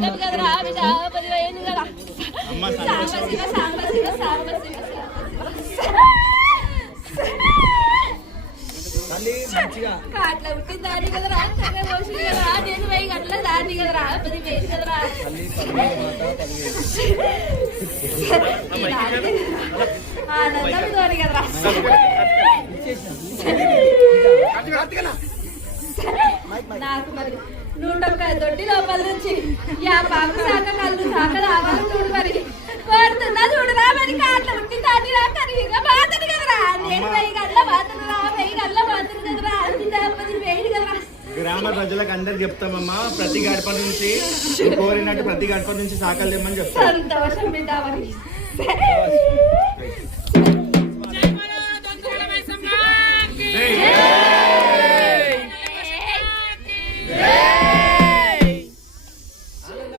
పుట్టం కదరా బిడ్డ 10 వేలు కదా సాంబశివ సాంబశివ సాంబశివ కాట్ల పుట్టి దాన్ని కదరా కర్ర పోసి కదరా నేను 1000 గంటల దాన్ని కదరా 10 వేలు కదరా ఆనందం తోని కదరా నాకు మరి 100 దొడ్డి లోపల నుంచి పాప శాఖ కళ్ళు శాఖ రావాలి చూడు మరి కోరుతున్నా చూడరా మరి కాట్ల పుట్టి దాన్ని రా కరిగా బాతను కదరా నేను 1000 గంటల బాతను రా 1000 గంటల బాతను కదరా 10 వేలు కదరా గ్రామ ప్రజలకు అందరికి చెప్తామమ్మా ప్రతి గడప నుంచి కోరినట్టు ప్రతి గడప నుంచి శాఖలు తెమ్మని చెప్తాం సంతోషం బిడ్డ మరి